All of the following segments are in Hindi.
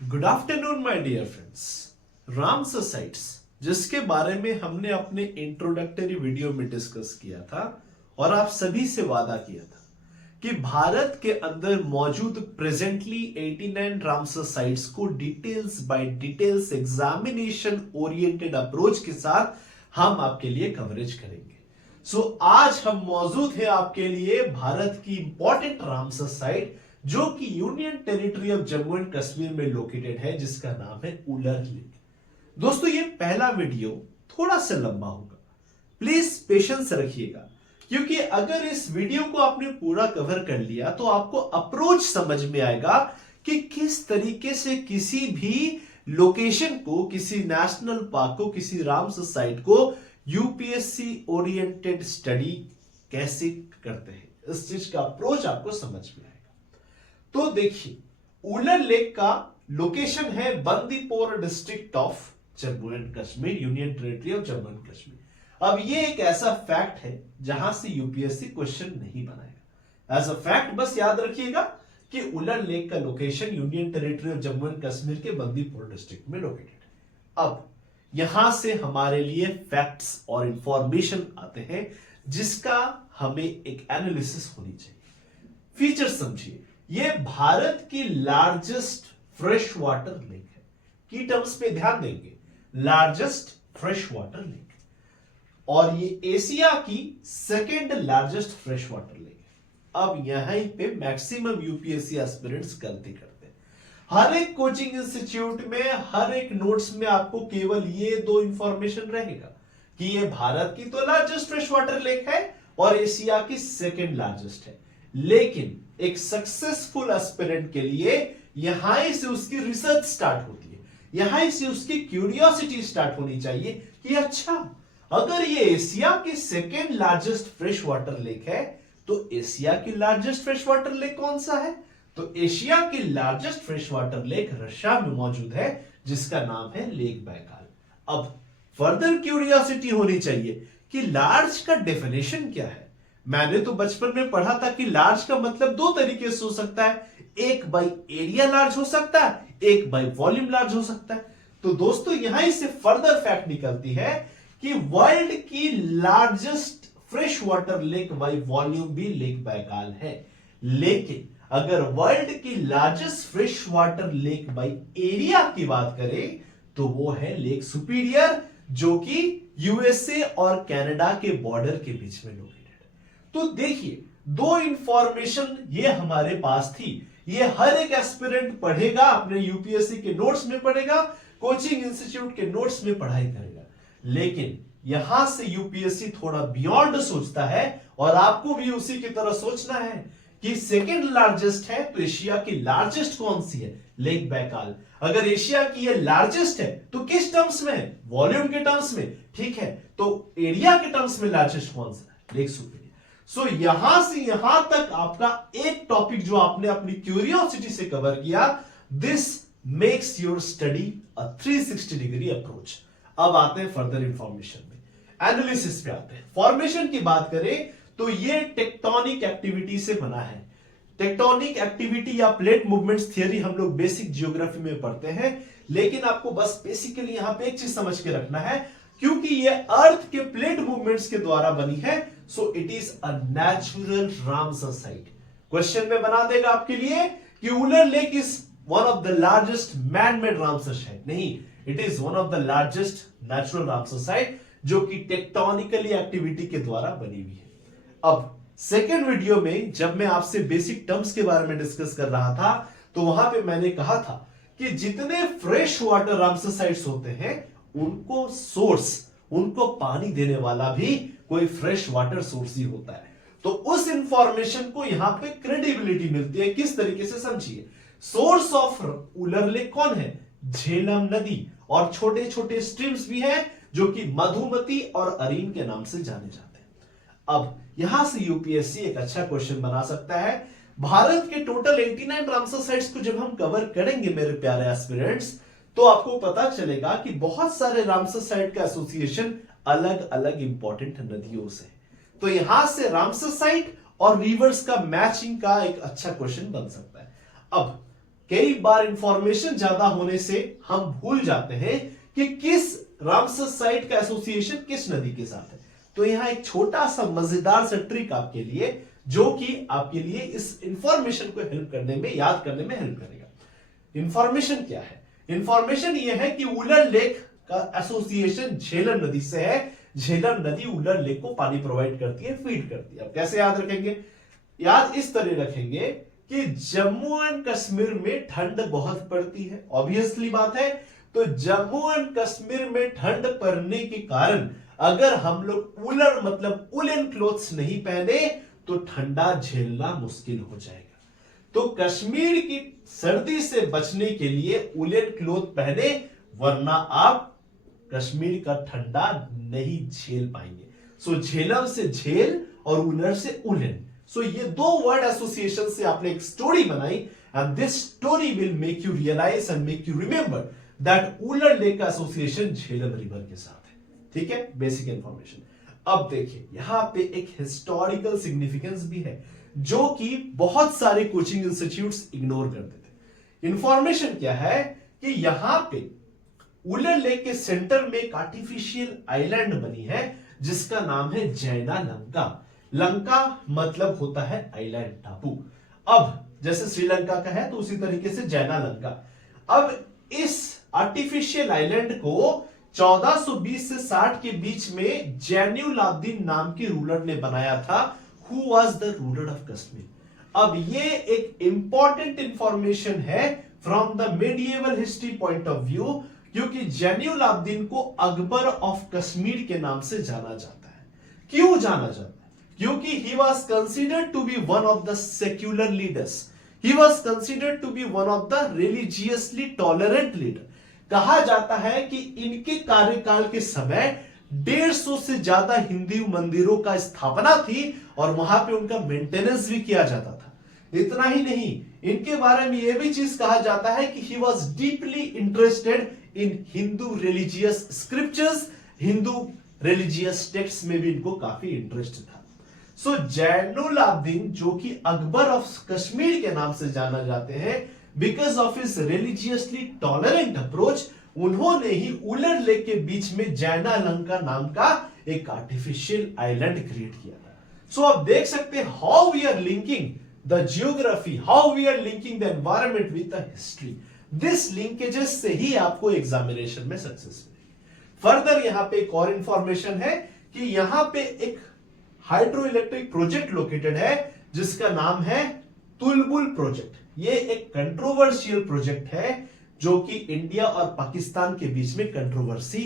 Good afternoon my dear friends. Ramsar sites, जिसके बारे में हमने अपने इंट्रोडक्टरी वीडियो में डिस्कस किया था और आप सभी से वादा किया था कि भारत के अंदर मौजूद प्रेजेंटली 89 रामसर साइट्स को details bye details examination oriented approach के साथ हम आपके लिए कवरेज करेंगे। आज हम मौजूद हैं आपके लिए भारत की इंपॉर्टेंट रामसर साइट जो कि union territory of Jammu and Kashmir में लोकेटेड है, जिसका नाम है उलर लेक। दोस्तों, ये पहला वीडियो थोड़ा सा लंबा होगा, प्लीज पेशेंस रखिएगा, क्योंकि अगर इस वीडियो को आपने पूरा कवर कर लिया तो आपको अप्रोच समझ में आएगा कि किस तरीके से किसी भी लोकेशन को, किसी नेशनल पार्क को, किसी रामसर साइट को यूपीएससी ओरिएंटेड स्टडी कैसे करते हैं। इस चीज का अप्रोच आपको समझ में आएगा। तो देखिए, उलर लेक का लोकेशन है Bandipora district of Jammu and Kashmir, union territory of Jammu and Kashmir. अब ये एक ऐसा फैक्ट है जहां से यूपीएससी क्वेश्चन नहीं बनाएगा। एज अ फैक्ट बस याद रखिएगा कि उलर लेक का location union territory of Jammu and Kashmir के बंदीपोर डिस्ट्रिक्ट में लोकेटेड है। अब यहां से हमारे लिए फैक्ट्स और इंफॉर्मेशन आते हैं जिसका हमें एक एनालिसिस होनी चाहिए। फीचर समझिए, ये भारत की लार्जेस्ट फ्रेश वाटर लेक है। की टर्म्स पे ध्यान देंगे, लार्जेस्ट फ्रेश वाटर लेक, और ये एशिया की second largest fresh water lake है। अब यहीं पे मैक्सिमम यूपीएससी एस्पिरेंट्स गलती करते हैं। हर एक कोचिंग इंस्टीट्यूट में, हर एक नोट्स में आपको केवल ये दो इंफॉर्मेशन रहेगा कि ये भारत की तो लार्जेस्ट फ्रेश वाटर लेक है और एशिया की सेकेंड लार्जेस्ट है। लेकिन एक सक्सेसफुल एस्पिरेंट के लिए यहां से उसकी रिसर्च स्टार्ट होती है, यहां से उसकी क्यूरियोसिटी स्टार्ट होनी चाहिए कि अच्छा, अगर ये एशिया की second largest fresh water lake है तो एशिया की लार्जेस्ट फ्रेश वाटर लेक कौन सा है? तो एशिया की largest fresh water lake Russia में मौजूद है, जिसका नाम है लेक बैकाल। अब फर्दर क्यूरियोसिटी होनी चाहिए कि लार्ज का डेफिनेशन क्या है। मैंने तो बचपन में पढ़ा था कि लार्ज का मतलब दो तरीके से हो सकता है, एक बाई एरिया लार्ज हो सकता है, एक बाई वॉल्यूम लार्ज हो सकता है। तो दोस्तों, यहां से फर्दर फैक्ट निकलती है कि वर्ल्ड की largest fresh water lake by volume भी लेक बैकाल है। लेकिन अगर वर्ल्ड की largest fresh water lake by area की बात करें तो वो है लेक सुपीरियर, जो कि यूएसए और कनाडा के बॉर्डर के बीच में लोकेटेड। तो देखिए, दो इंफॉर्मेशन ये हमारे पास थी। ये हर एक एस्पिरेंट पढ़ेगा, अपने यूपीएससी के नोट्स में पढ़ेगा, कोचिंग इंस्टीट्यूट के नोट्स में पढ़ाई करेगा। लेकिन यहां से यूपीएससी थोड़ा बियॉन्ड सोचता है और आपको भी उसी की तरह सोचना है कि सेकेंड लार्जेस्ट है तो एशिया की लार्जेस्ट कौन सी है? Lake Baikal. अगर एशिया की ये लार्जेस्ट है तो किस टर्म्स में है? वॉल्यूम के टर्म्स में, ठीक है। तो एरिया के टर्म्स में लार्जेस्ट कौन सा है? Lake superior. यहां से यहां तक आपका एक टॉपिक जो आपने अपनी क्यूरियोसिटी से कवर किया, this makes your study a 360 degree approach. अब आते हैं फर्दर इंफॉर्मेशन में, एनालिसिस पे आते हैं। फॉर्मेशन की बात करें तो ये टेक्टोनिक एक्टिविटी से बना है। टेक्टोनिक एक्टिविटी या प्लेट मूवमेंट्स थियरी हम लोग बेसिक जियोग्राफी में पढ़ते हैं, लेकिन आपको बस बेसिकली यहां पे एक चीज समझ के रखना है, क्योंकि ये अर्थ के प्लेट मूवमेंट्स के द्वारा बनी है, so it is a natural Ramsar site. Question में बना देगा आपके लिए कि Wular lake is one of the largest man made Ramsar site. नहीं, it is one of the largest natural Ramsar site जो कि टेक्टोनिकली एक्टिविटी के द्वारा बनी हुई है। अब सेकेंड वीडियो में जब मैं आपसे बेसिक टर्म्स के बारे में डिस्कस कर रहा था तो वहां पे मैंने कहा था कि जितने फ्रेश वाटर रामसर साइट्स होते हैं उनको सोर्स, उनको पानी देने वाला भी कोई फ्रेश वाटर सोर्स ही होता है। तो उस इंफॉर्मेशन को यहां पे क्रेडिबिलिटी मिलती है। किस तरीके से? समझिए, सोर्स ऑफ उलर लेक कौन है? झेलम नदी, और छोटे छोटे स्ट्रीम्स भी हैं जो कि मधुमती और अरीन के नाम से जाने जाते हैं। अब यहां से यूपीएससी एक अच्छा क्वेश्चन बना सकता है। भारत के टोटल 89 रामसर साइट्स को जब हम कवर करेंगे मेरे प्यारे एस्पिरेंट्स, तो आपको पता चलेगा कि बहुत सारे रामसर साइट का एसोसिएशन अलग अलग इंपॉर्टेंट नदियों से है। तो यहां से रामसर साइट और रिवर्स का मैचिंग का एक अच्छा क्वेश्चन बन सकता है। अब कई बार इंफॉर्मेशन ज्यादा होने से हम भूल जाते हैं कि किस रामसर साइट का एसोसिएशन किस नदी के साथ है। तो यहां एक छोटा सा मजेदार सा ट्रिक आपके लिए, जो कि आपके लिए इस इंफॉर्मेशन को हेल्प करने में, याद करने में हेल्प करेगा। इंफॉर्मेशन क्या है? इंफॉर्मेशन यह है कि उलर लेक का एसोसिएशन झेलम नदी से है। झेलम नदी उलर लेक को पानी प्रोवाइड करती है, फीड करती है। अब कैसे याद रखेंगे? याद इस तरह रखेंगे कि जम्मू एंड कश्मीर में ठंड बहुत पड़ती है, ऑब्वियसली बात है। तो जम्मू एंड कश्मीर में ठंड पड़ने के कारण अगर हम लोग उलर मतलब उलन क्लोथ्स नहीं पहने तो ठंडा झेलना मुश्किल हो जाएगा। तो कश्मीर की सर्दी से बचने के लिए उलन क्लोथ पहने, वरना आप कश्मीर का ठंडा नहीं झेल पाएंगे। सो झेलम से झेल और उलर से उलन। सो ये दो वर्ड एसोसिएशन से आपने एक स्टोरी बनाई, and this story will make you realise and make you remember that Wular lake का एसोसिएशन झेलम रिवर के साथ है। ठीक है, बेसिक इंफॉर्मेशन। अब देखिए, यहां पे एक हिस्टोरिकल सिग्निफिकेंस भी है, जो कि बहुत सारे कोचिंग इंस्टीट्यूट्स इग्नोर करते थे। इंफॉर्मेशन क्या है कि यहां पे उलर लेक के सेंटर में एक आर्टिफिशियल आइलैंड बनी है जिसका नाम है जैना लंका। लंका मतलब होता है आइलैंड, टापू। अब जैसे श्रीलंका का है तो उसी तरीके से जैना लंका। अब इस आर्टिफिशियल आइलैंड को 1420 से 60 के बीच में जैनुलाब्दीन नाम के रूलर ने बनाया था, who was the ruler of Kashmir. अब ये एक इंपॉर्टेंट इंफॉर्मेशन है from the medieval history point of view, क्योंकि जैनुलाब्दीन को अकबर ऑफ कश्मीर के नाम से जाना जाता है। क्यों जाना जाता है? क्योंकि he was considered to be one of the secular leaders. He was considered to be one of the religiously tolerant leader. कहा जाता है कि इनके कार्यकाल के समय 150 से ज्यादा हिंदू मंदिरों का स्थापना थी और वहां पे उनका मेंटेनेंस भी किया जाता था। इतना ही नहीं, इनके बारे में यह भी चीज कहा जाता है कि he was deeply interested in Hindu religious scriptures. Hindu religious text में भी इनको काफी इंटरेस्ट था। सो जैनुलाब्दीन, जो कि अकबर ऑफ कश्मीर के नाम से जाना जाते हैं, because of his religiously tolerant approach, उन्होंने ही उलर लेक के बीच में जैना लंका नाम का एक आर्टिफिशियल आइलैंड क्रिएट किया था। सो आप देख सकते हैं how we are linking the geography, how we are linking the environment with the history. This linkages से ही आपको एग्जामिनेशन में सक्सेस मिलेगी। फर्दर यहां पे एक और इंफॉर्मेशन है कि यहां पे एक हाइड्रो इलेक्ट्रिक प्रोजेक्ट लोकेटेड है जिसका नाम है तुलबुल प्रोजेक्ट। ये एक कंट्रोवर्शियल प्रोजेक्ट है जो कि इंडिया और पाकिस्तान के बीच में कंट्रोवर्सी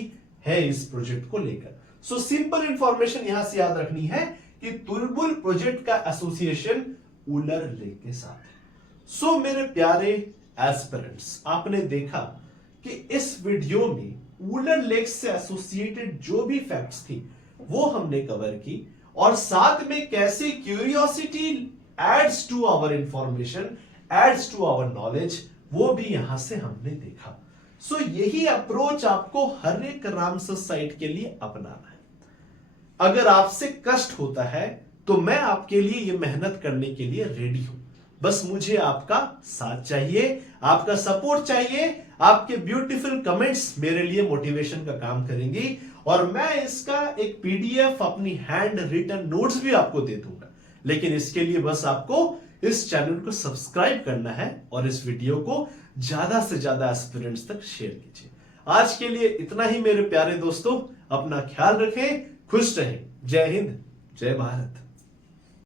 है इस प्रोजेक्ट को लेकर। सो सिंपल इंफॉर्मेशन यहां से याद रखनी है कि तुलबुल प्रोजेक्ट का एसोसिएशन उलर लेक के साथ है। सो मेरे प्यारे एस्पिरेंट्स, आपने देखा कि इस वीडियो में उलर लेक से एसोसिएटेड जो भी फैक्ट्स थी वो हमने कवर की, और साथ में कैसे curiosity adds to our information, adds to our knowledge, वो भी यहां से हमने देखा। सो यही अप्रोच आपको हर एक रामसर साइट के लिए अपनाना है। अगर आपसे कष्ट होता है तो मैं आपके लिए ये मेहनत करने के लिए रेडी हूं। बस मुझे आपका साथ चाहिए, आपका सपोर्ट चाहिए। आपके ब्यूटीफुल कमेंट्स मेरे लिए मोटिवेशन का काम करेंगी, और मैं इसका एक पीडीएफ अपनी हैंड रिटन नोट्स भी आपको दे दूंगा। लेकिन इसके लिए बस आपको इस चैनल को सब्सक्राइब करना है और इस वीडियो को ज्यादा से ज्यादा एस्पिरेंट्स तक शेयर कीजिए। आज के लिए इतना ही मेरे प्यारे दोस्तों, अपना ख्याल रखें, खुश रहें। जय हिंद, जय भारत।